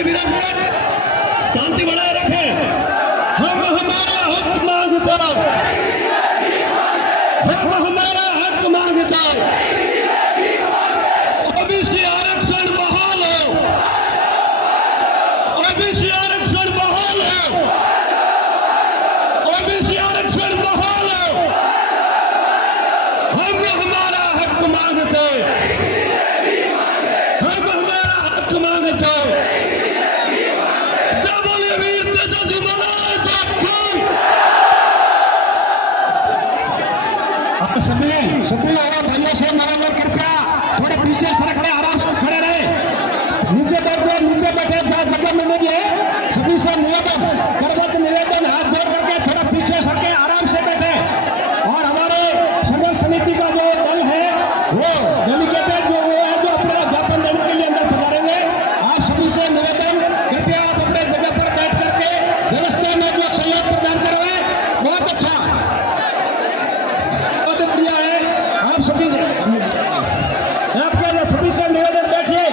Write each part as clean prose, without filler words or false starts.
से विरोध कर शांति बनाए रखें। हम हमारा हक मांगता, हम हमारा हक मांगता। ओबीसी आरक्षण बहाल हो, ओबीसी आरक्षण बहाल हो, ओबीसी आरक्षण बहाल हो। हम हमारा हक मांगते, हम हमारा हक मांगते। जब बोले वीर तेजस्वी महाराज सभी आराम भाइयों से नरेंद्र कृपया थोड़े पीछे सरक ले, आराम से खड़े रहे, नीचे बैठ जाए, नीचे बैठे जहाँ जगह मिलेगी है। सभी से निवेदन, करवत निवेदन, हाथ जोड़ करके थोड़ा पीछे सरके आराम से बैठे। और हमारे संघर्ष समिति का जो दल है वो डेलीगेटेड जो हुए हैं, जो अपना ज्ञापन देने के लिए अंदर पधारेंगे। आप सभी से निवेदन, कृपया आप अपने जगह पर बैठ करके व्यवस्था में जो सहयोग प्रदान करवाए। बहुत अच्छा, बहुत बढ़िया है। आप सभी से आपके सभी से निवेदन, बैठिए।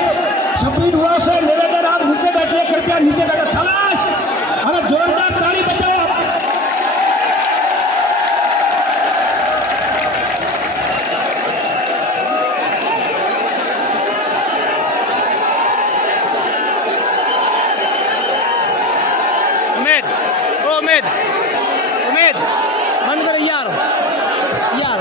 सभी युवाओं से निवेदन, आप नीचे बैठिए, कृपया नीचे बैठो। शाबाश, अरे जोरदार ताली बजाओ। उमेद, ओ उमेद, उमेद बंद करो यार, यार।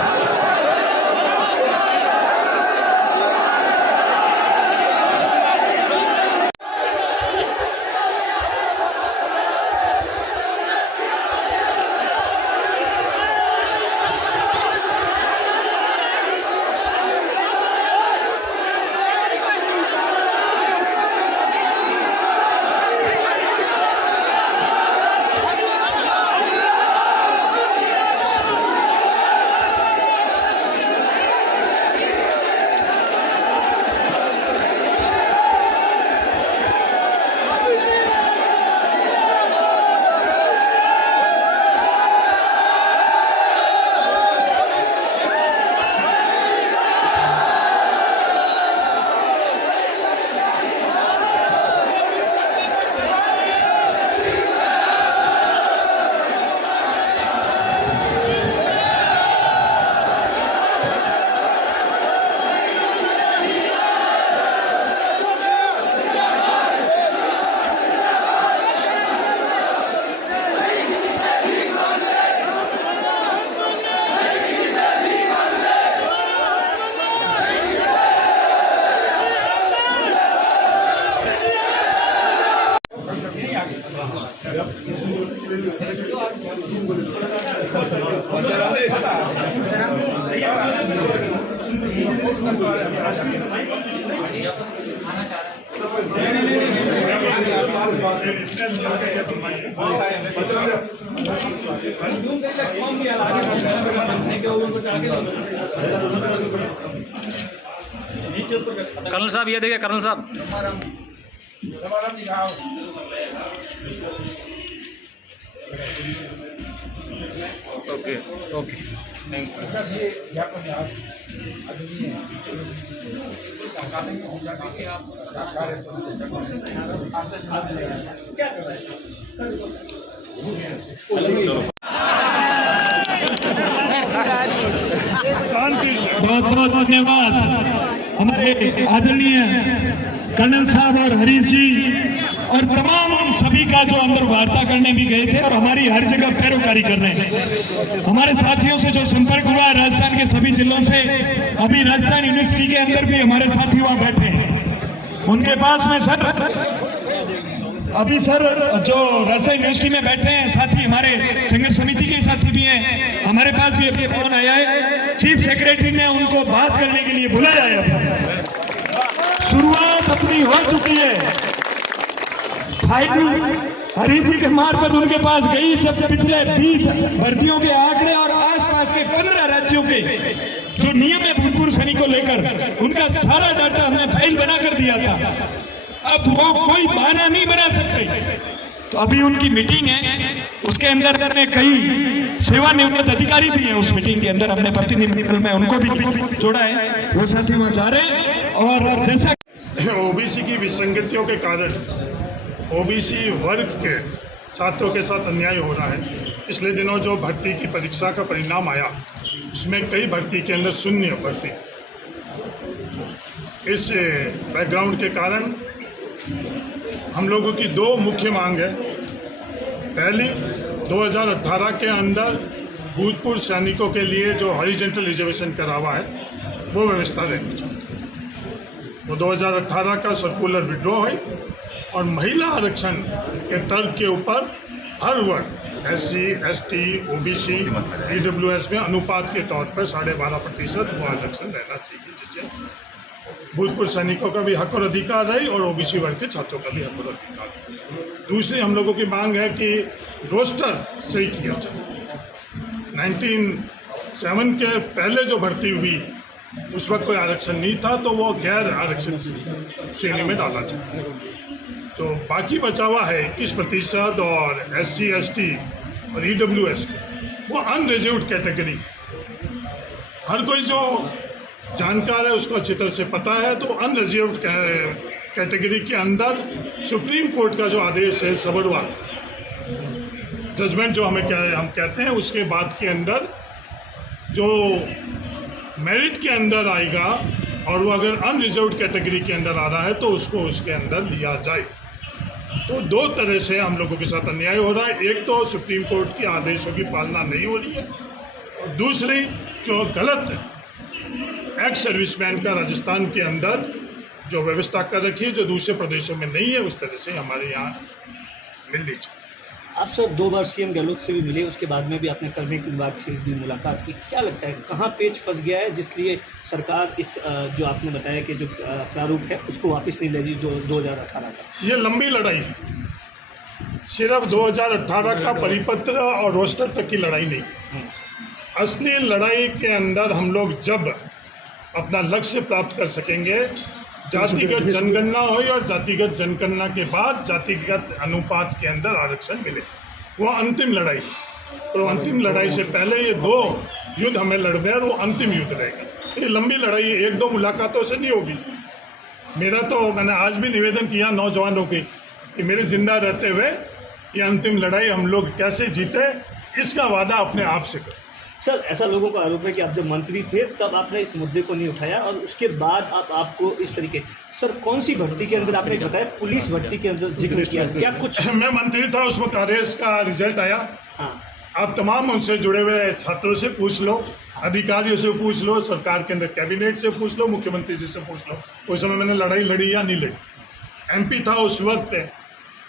कर्नल साहब ये देखिए, कर्नल साहब ओके ओके बहुत बहुत धन्यवाद हमारे आदरणीय कर्नल साहब और हरीश जी और तमाम उन सभी का जो अंदर वार्ता करने भी गए थे और हमारी हर जगह पैरोकारी कर रहे हैं। हमारे साथियों से जो संपर्क हुआ है राजस्थान के सभी जिलों से, अभी राजस्थान यूनिवर्सिटी के अंदर भी हमारे साथी वहां बैठे हैं। उनके पास में सर अभी सर जो राजस्थान यूनिवर्सिटी में बैठे हैं साथी, हमारे संघर्ष समिति के साथी भी हैं, हमारे पास भी अभी फोन आया है। चीफ सेक्रेटरी ने उनको बात करने के लिए बुलाया है। शुरुआत अपनी हो चुकी है। हरी जी के मार्फत उनके पास गई जब पिछले 20 भर्तियों के आंकड़े और आसपास के 15 राज्यों के जो नियम है भूतपूर्व सैनिक को लेकर, उनका सारा डाटा हमने फाइल बना कर दिया था। अब वो कोई बहाना नहीं बना सकते। तो अभी उनकी मीटिंग है, उसके अंदर में कई सेवानिवृत्त अधिकारी भी हैं। उस मीटिंग के अंदर हमने प्रतिनिधिमंडल में उनको भी जोड़ा है, वो साथी वहां जा रहे हैं। और जैसा ओबीसी की विसंगतियों के कारण ओबीसी वर्ग के छात्रों के साथ अन्याय हो रहा है। पिछले दिनों जो भर्ती की परीक्षा का परिणाम आया उसमें कई भर्ती के अंदर शून्य भर्ती। इस बैकग्राउंड के कारण हम लोगों की दो मुख्य मांग है। पहली, 2018 के अंदर भूतपूर्व सैनिकों के लिए जो हॉरिजॉन्टल रिजर्वेशन करा हुआ है वो व्यवस्था रहनी चाहिए। वो 2018 का सर्कुलर विड्रॉ है और महिला आरक्षण के तर्क के ऊपर हर वर्ग SC, ST, OBC, EWS में अनुपात के तौर पर 12.5% वो आरक्षण रहना चाहिए, जिससे भूतपूर्व सैनिकों का भी हक और अधिकार है और OBC वर्ग के छात्रों का भी हक और अधिकार है। दूसरी हम लोगों की मांग है कि रोस्टर सही किया जाए। 1997 के पहले जो भर्ती हुई उस वक्त कोई आरक्षण नहीं था, तो वो गैर आरक्षण श्रेणी में डाला जाए। तो बाकी बचा हुआ है 21% और SC, ST और EWS वो अनरिजर्व्ड कैटेगरी। हर कोई जो जानकार है उसको अच्छी तरह से पता है। तो अनरिजर्व्ड कैटेगरी के अंदर सुप्रीम कोर्ट का जो आदेश है सबरवाल जजमेंट जो हम कहते हैं, उसके बाद के अंदर जो मेरिट के अंदर आएगा और वो अगर अनरिजर्व्ड कैटेगरी के अंदर आ रहा है तो उसको उसके अंदर लिया जाए। तो दो तरह से हम लोगों के साथ अन्याय हो रहा है। एक तो सुप्रीम कोर्ट के आदेशों की पालना नहीं हो रही है और दूसरी जो गलत एक्स सर्विसमैन का राजस्थान के अंदर जो व्यवस्था कर रखी है, जो दूसरे प्रदेशों में नहीं है, उस तरह से हमारे यहाँ मिलनी चाहिए। आप सर 2 बार CM गहलोत से भी मिले, उसके बाद में भी आपने कर्मी विभाग से भी मुलाकात की। क्या लगता है कहाँ पेच फंस गया है जिसलिए सरकार इस जो आपने बताया कि जो प्रारूप है उसको वापस नहीं ले रही जो 2018 का? ये लंबी लड़ाई है, सिर्फ 2018 का परिपत्र और रोस्टर तक की लड़ाई नहीं। असली लड़ाई के अंदर हम लोग जब अपना लक्ष्य प्राप्त कर सकेंगे, जातिगत जनगणना हो और जातिगत जनगणना के बाद जातिगत अनुपात के अंदर आरक्षण मिले, वो अंतिम लड़ाई। तो अंतिम लड़ाई से पहले ये दो युद्ध हमें लड़ने हैं और वो अंतिम युद्ध रहेगा। ये लंबी लड़ाई 1-2 मुलाकातों से नहीं होगी। मेरा तो मैंने आज भी निवेदन किया नौजवानों की कि मेरे जिंदा रहते हुए ये अंतिम लड़ाई हम लोग कैसे जीते, इसका वादा अपने आप से करें। सर ऐसा लोगों का आरोप है कि आप जब मंत्री थे तब आपने इस मुद्दे को नहीं उठाया और उसके बाद आपको इस तरीके। सर कौन सी भर्ती के अंदर आपने बताया पुलिस भर्ती के अंदर जिक्र किया, क्या कुछ? मैं मंत्री था उस वक्त आरएस का रिजल्ट आया। हाँ, आप तमाम उनसे जुड़े हुए छात्रों से पूछ लो, अधिकारियों से पूछ लो, सरकार के अंदर कैबिनेट से पूछ लो, मुख्यमंत्री जी से पूछ लो, उस समय मैंने लड़ाई लड़ी या नहीं लड़ी। MP था उस वक्त,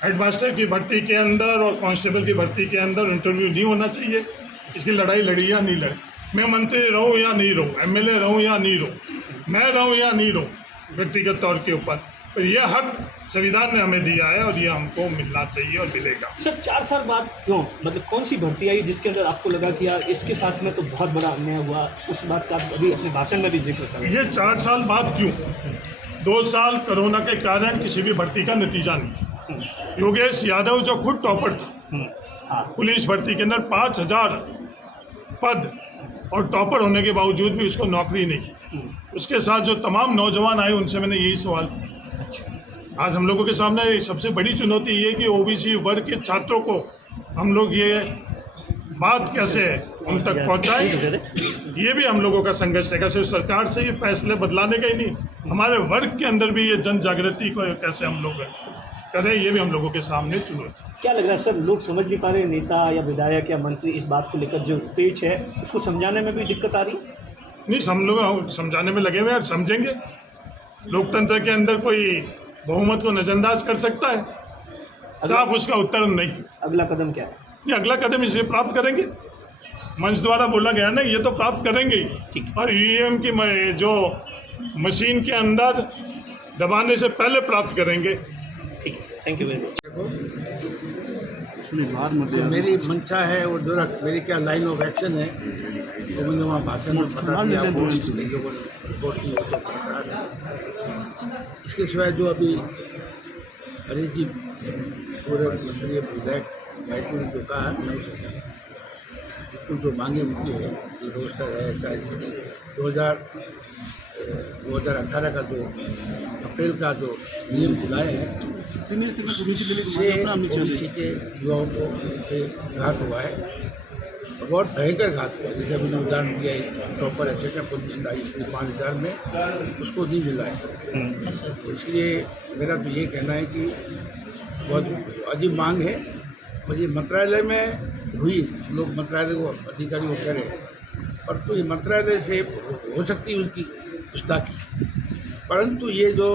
हेडमास्टर की भर्ती के अंदर और कांस्टेबल की भर्ती के अंदर इंटरव्यू नहीं होना चाहिए, इसकी लड़ाई लड़ी या नहीं लड़ी। मैं मंत्री रहूं या नहीं रहूं, MLA रहूं या नहीं रहूं, मैं रहूं या नहीं रहूं, व्यक्तिगत तौर के ऊपर तो यह हक संविधान ने हमें दिया है और ये हमको मिलना चाहिए और मिलेगा। सर 4 साल बाद क्यों, मतलब कौन सी भर्ती आई जिसके अंदर आपको लगा कि यार इसके साथ में तो बहुत बड़ा अन्याय हुआ, उस बात का आप अभी अपने भाषण में भी जिक्र करें? ये 4 साल बाद क्यों? 2 साल कोरोना के कारण किसी भी भर्ती का नतीजा नहीं। योगेश यादव जो खुद टॉपर था पुलिस भर्ती के अंदर 5000 पद और टॉपर होने के बावजूद भी उसको नौकरी नहीं। उसके साथ जो तमाम नौजवान आए उनसे मैंने यही सवाल किया। आज हम लोगों के सामने सबसे बड़ी चुनौती ये है कि OBC वर्ग के छात्रों को हम लोग ये बात कैसे उन तक पहुंचाएं, ये भी हम लोगों का संघर्ष है। सिर्फ सरकार से ये फैसले बदलाने का ही नहीं, हमारे वर्ग के अंदर भी ये जन जागृति को कैसे हम लोग करें, ये भी हम लोगों के सामने चुनौती। क्या लग रहा है सर, लोग समझ नहीं पा रहे, नेता या विधायक या मंत्री इस बात को लेकर जो पेच है उसको समझाने में भी दिक्कत आ रही? नहीं, हम लोग समझाने में लगे हुए हैं, समझेंगे। लोकतंत्र के अंदर कोई बहुमत को नजरअंदाज कर सकता है? साफ उसका उत्तर नहीं। अगला कदम क्या है? ये अगला कदम इसे प्राप्त करेंगे, मंच द्वारा बोला गया ना, ये तो प्राप्त करेंगे ही। और EVM की जो मशीन के अंदर दबाने से पहले प्राप्त करेंगे। ठीक है, थैंक यू वेरी मच। मेरी मंशा है वो दुरक, मेरी क्या लाइन ऑफ एक्शन है वो मैंने वहाँ भाषण में बता दिया, पोस्ट लोगों ने रिपोर्ट की, वो तो बता दें। इसके सिवाय जो अभी हरीश जी पूरे मंत्री विधायक गायत्री ने जो कहा, मैं उसको जो मांगे उनकी है कि रोस्टर है चाहे जिसकी 2018 का जो अप्रैल का जो नियम खुलाए हैं से ओबीसी के युवाओं को से घात हुआ है, बहुत भयंकर घात हुआ। जैसे अभी ने उदाहरण दिया, प्रॉपर एसेट पोजीशन आई 5,000 में, उसको नहीं मिला है। तो इसलिए मेरा तो ये कहना है कि बहुत अजीब मांग है, और ये मंत्रालय में हुई, लोग मंत्रालय को अधिकारी को कह रहे हैं, पर तो ये मंत्रालय से हो सकती है उसकी गुस्ताखी, परंतु ये जो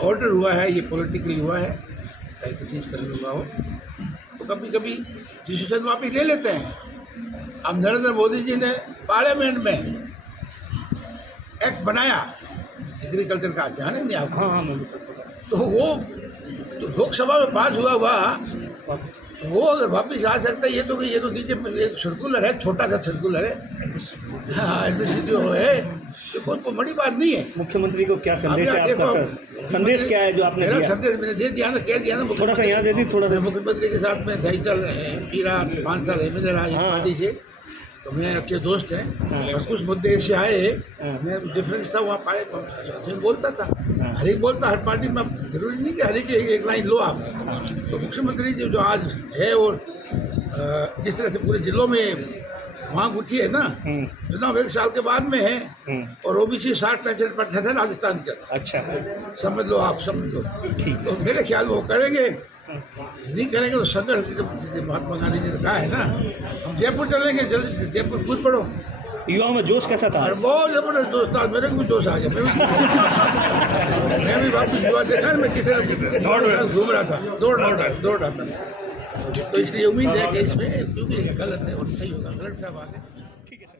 ऑर्डर हुआ है ये पॉलिटिकली हुआ है, चाहे किसी स्तर में हुआ हो, तो कभी कभी डिसीजन वापिस ले लेते हैं। अब नरेंद्र मोदी जी ने पार्लियामेंट में एक्ट बनाया एग्रीकल्चर का, ध्यान है नहीं आपको? हाँ हाँ, तो वो तो लोकसभा में पास हुआ वो अगर वापिस आ सकता है, ये तो नीचे एक सर्कुलर है, छोटा सा सर्कुलर है, हाँ एडमिनिस्ट्रेटिव है, ये कोई बड़ी बात नहीं है। मुख्यमंत्री को क्या संदेश है आपका सर? संदेश क्या है जो आपने मेरा दिया? संदेश मैंने दे दिया ना, कह दिया ना। थोड़ा सा यहाँ दे दी, थोड़ा सा। मुख्यमंत्री के साथ में 2.5 साल MP रहा, 5 साल MLA रहा इस पार्टी से, तो मैं अच्छे दोस्त हैं, और कुछ मुद्दे ऐसे आए, मैं डिफरेंस था वहाँ पाए, मैं बोलता था, हर एक बोलता, हर पार्टी में जरूरी नहीं कि हर एक लाइन लो आप। तो मुख्यमंत्री जी जो आज है, और जिस तरह से पूरे जिलों में मांग उठी है ना, चुनाव 1 साल के बाद में है, और OBC 60-65% है राजस्थान के। अच्छा, समझ लो, आप समझ लो। ठीक। तो मेरे ख्याल वो करेंगे, नहीं करेंगे तो संघर्ष, महात्मा गांधी जी ने कहा है ना, हम जयपुर चलेंगे, जल्दी जयपुर कूद पड़ो। युवाओं में जोश कैसा था? और बहुत जबरदस्त दोस्त था, मेरे को भी जोश आ गया, मैं भी वापस युवा देखा, मैं किसी ने घूम रहा था, दौड़ रहा था। तो इसलिए उम्मीद है कि इसमें, क्योंकि गलत है और सही होगा, गलत सा बात है। ठीक है सर।